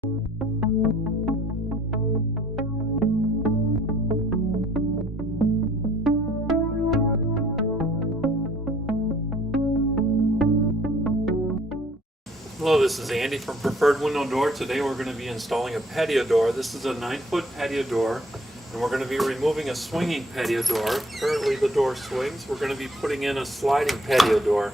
Hello, this is Andy from Preferred Window Door. Today we're going to be installing a patio door. This is a 9-foot patio door, and we're going to be removing a swinging patio door. Currently the door swings. We're going to be putting in a sliding patio door.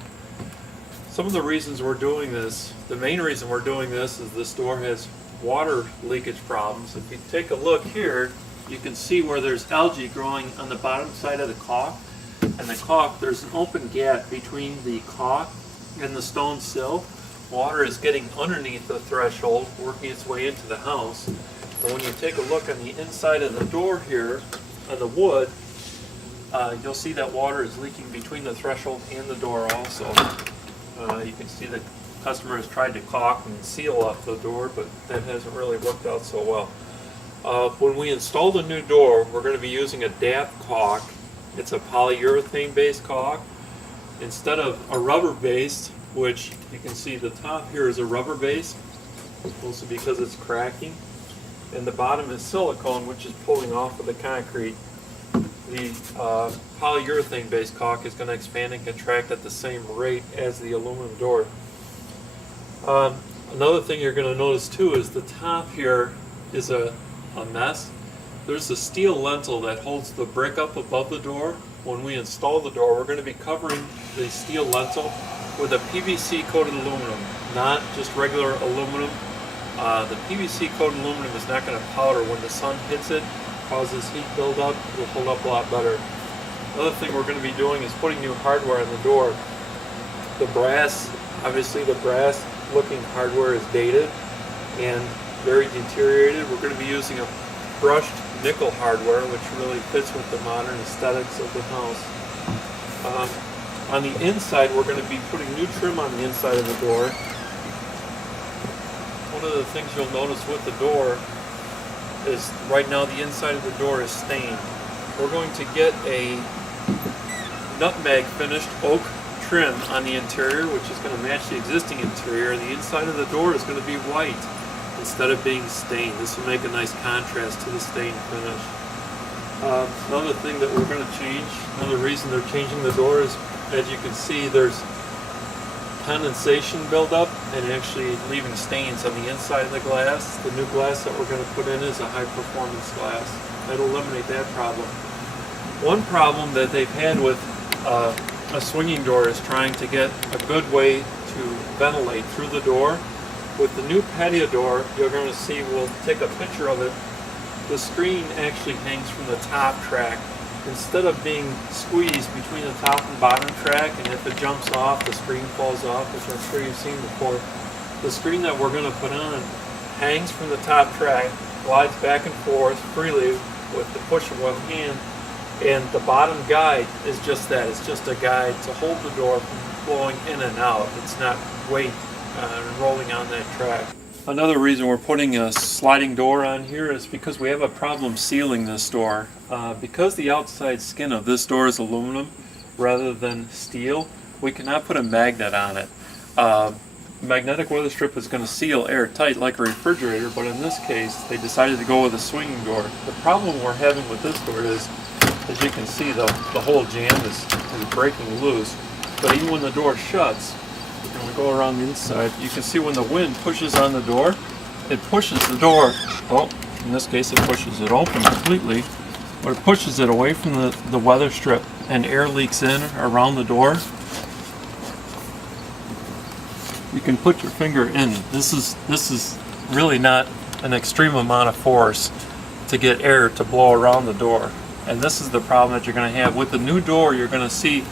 Some of the reasons we're doing this, the main reason we're doing this is this door has water leakage problems. If you take a look here, you can see where there's algae growing on the bottom side of the caulk. And the caulk, there's an open gap between the caulk and the stone sill. Water is getting underneath the threshold, working its way into the house. And when you take a look on the inside of the door here, on the wood, you'll see that water is leaking between the threshold and the door also. You can see the customer has tried to caulk and seal up the door, but that hasn't really worked out so well. When we install the new door, we're going to be using a DAP caulk. It's a polyurethane based caulk instead of a rubber based, which you can see the top here is a rubber base, mostly because it's cracking, and the bottom is silicone, which is pulling off of the concrete. The polyurethane based caulk is going to expand and contract at the same rate as the aluminum door. Another thing you're going to notice too is the top here is a mess. There's a steel lintel that holds the brick up above the door. When we install the door, we're going to be covering the steel lintel with a PVC coated aluminum, not just regular aluminum. The PVC coated aluminum is not going to powder. When the sun hits it, causes heat buildup, it will hold up a lot better. Another thing we're going to be doing is putting new hardware on the door. The brass, obviously the brass looking hardware is dated and very deteriorated. We're going to be using a brushed nickel hardware, which really fits with the modern aesthetics of the house. On the inside, we're going to be putting new trim on the inside of the door. One of the things you'll notice with the door is right now the inside of the door is stained. We're going to get a nutmeg finished oak trim on the interior, which is going to match the existing interior. The inside of the door is going to be white instead of being stained. This will make a nice contrast to the stained finish. Another thing that we're going to change, another reason they're changing the door is, as you can see, there's condensation buildup and actually leaving stains on the inside of the glass. The new glass that we're going to put in is a high performance glass. That'll eliminate that problem. One problem that they've had with a swinging door is trying to get a good way to ventilate through the door. With the new patio door, you're going to see, we'll take a picture of it, the screen actually hangs from the top track. Instead of being squeezed between the top and bottom track, and if it jumps off, the screen falls off, which I'm sure you've seen before, the screen that we're going to put on hangs from the top track, glides back and forth freely with the push of one hand, and the bottom guide is just that. It's just a guide to hold the door from blowing in and out. It's not weight rolling on that track. Another reason we're putting a sliding door on here is because we have a problem sealing this door. Because the outside skin of this door is aluminum rather than steel, we cannot put a magnet on it. Magnetic weather strip is going to seal airtight like a refrigerator, but in this case they decided to go with a swinging door. The problem we're having with this door is, as you can see, the whole jamb is breaking loose. But even when the door shuts, and we go around the inside, you can see when the wind pushes on the door, it pushes the door, well, in this case it pushes it open completely, but it pushes it away from the weather strip, and air leaks in around the door. You can put your finger in. This is really not an extreme amount of force to get air to blow around the door. And this is the problem that you're going to have. With the new door, you're going to see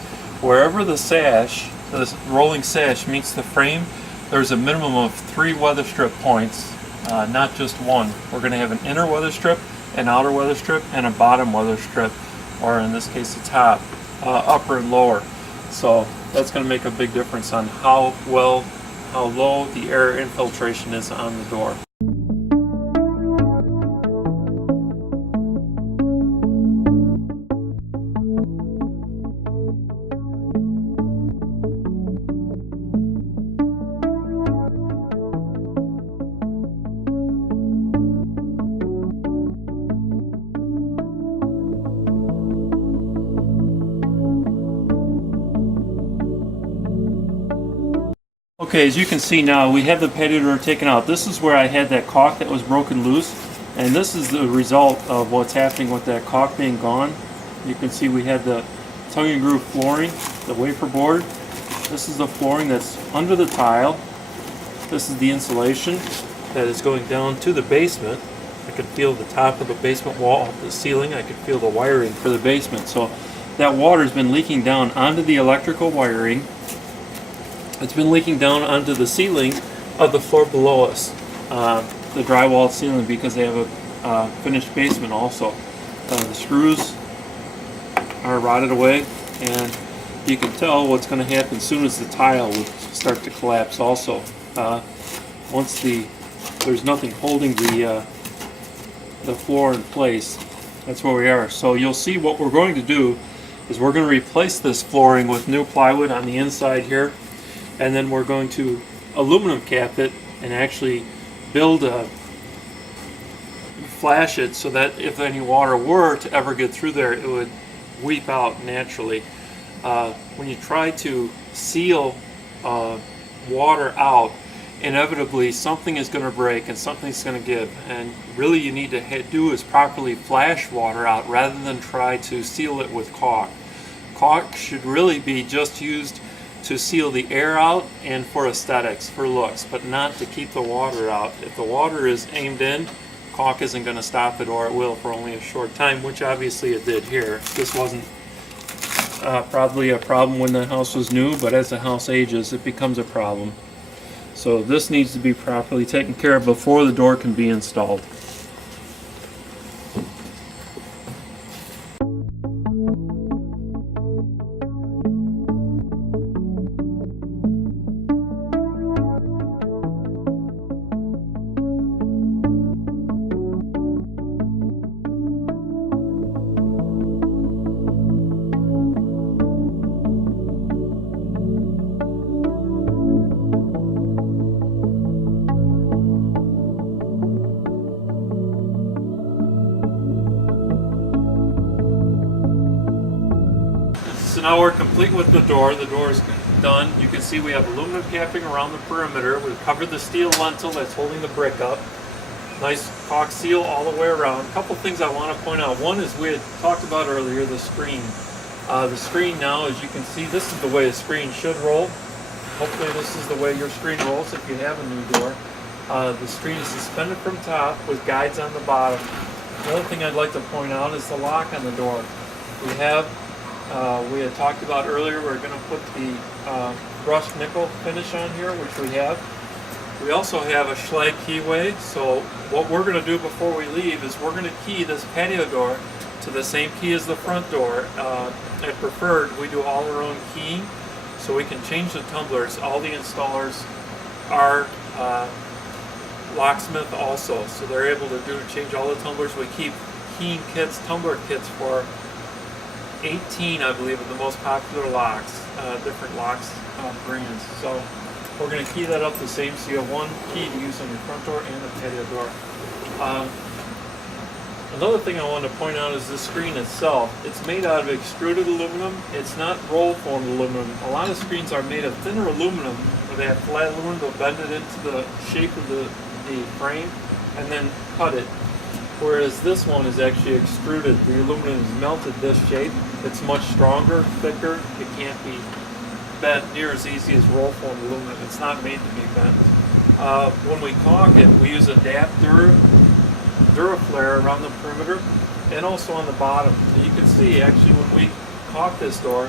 wherever the sash, this rolling sash meets the frame, there's a minimum of 3 weather strip points, not just one. We're going to have an inner weather strip, an outer weather strip, and a bottom weather strip, or in this case the top, upper and lower. So that's going to make a big difference on how low the air infiltration is on the door. Okay, as you can see now, we have the patio door taken out. This is where I had that caulk that was broken loose, and this is the result of what's happening with that caulk being gone. You can see we had the tongue and groove flooring, the wafer board. This is the flooring that's under the tile. This is the insulation that is going down to the basement. I could feel the top of the basement wall, the ceiling. I could feel the wiring for the basement. So that water has been leaking down onto the electrical wiring. It's been leaking down onto the ceiling of the floor below us, the drywall ceiling, because they have a finished basement also. The screws are rotted away, and you can tell what's going to happen as soon as the tile will start to collapse also. Once there's nothing holding the floor in place, that's where we are. So you'll see what we're going to do is we're going to replace this flooring with new plywood on the inside here, and then we're going to aluminum cap it and actually flash it so that if any water were to ever get through there, it would weep out naturally. When you try to seal water out, inevitably something is going to break and something's going to give, and really you need to do is properly flash water out rather than try to seal it with caulk. Caulk should really be just used to seal the air out and for aesthetics, for looks, but not to keep the water out. If the water is aimed in, caulk isn't going to stop it, or it will for only a short time, which obviously it did here. This wasn't probably a problem when the house was new, but as the house ages, it becomes a problem. So this needs to be properly taken care of before the door can be installed. So now we're complete with the door. The door is done. You can see we have aluminum capping around the perimeter. We've covered the steel lintel that's holding the brick up. Nice caulk seal all the way around. A couple things I want to point out. One is we had talked about earlier, the screen. The screen now, as you can see, this is the way a screen should roll. Hopefully this is the way your screen rolls if you have a new door. The screen is suspended from top with guides on the bottom. Another thing I'd like to point out is the lock on the door. We had talked about earlier, we're going to put the brushed nickel finish on here, which we have. We also have a Schlag keyway, so what we're going to do before we leave is we're going to key this patio door to the same key as the front door. At Preferred, we do all our own keying, so we can change the tumblers. All the installers are locksmith also, so they're able to change all the tumblers. We keep keying kits, tumbler kits for 18, I believe, of the most popular locks, different locks brands. So we're going to key that up the same, so you have one key to use on your front door and the patio door. Another thing I want to point out is the screen itself. It's made out of extruded aluminum. It's not roll formed aluminum. A lot of screens are made of thinner aluminum, where they have flat aluminum, they'll bend it into the shape of the frame and then cut it. Whereas this one is actually extruded. The aluminum is melted this shape. It's much stronger, thicker. It can't be bent near as easy as roll formed aluminum. It's not made to be bent. When we caulk it, we use a DAP Duraflare around the perimeter and also on the bottom. So you can see actually when we caulk this door,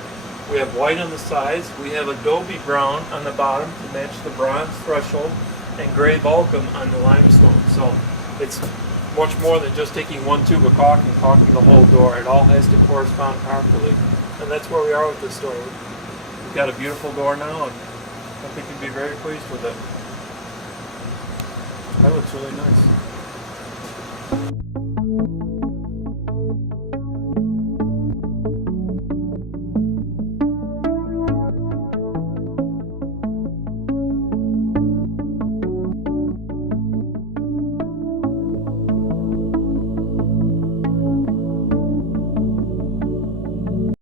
we have white on the sides, we have adobe brown on the bottom to match the bronze threshold, and gray Balcom on the limestone. So it's much more than just taking one tube of caulk and caulking the whole door. It all has to correspond properly. And that's where we are with this door. We've got a beautiful door now, and I think you'd be very pleased with it. That looks really nice.